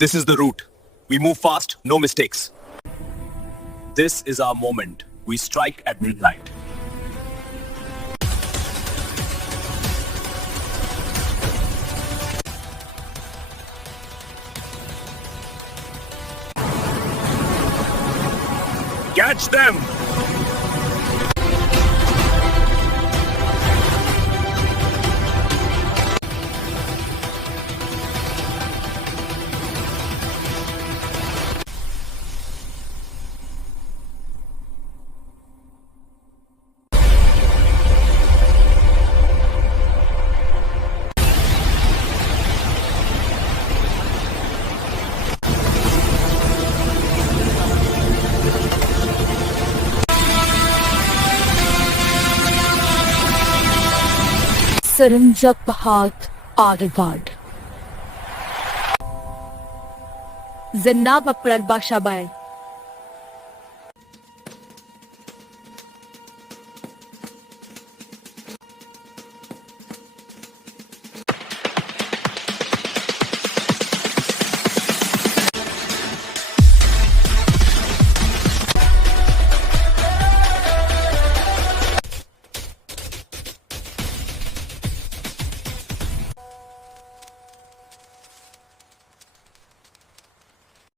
This is the route. We move fast, no mistakes. This is our moment. We strike at midnight. Catch them! Sarınca Pahat Arvad Zanab Aprar Bashabay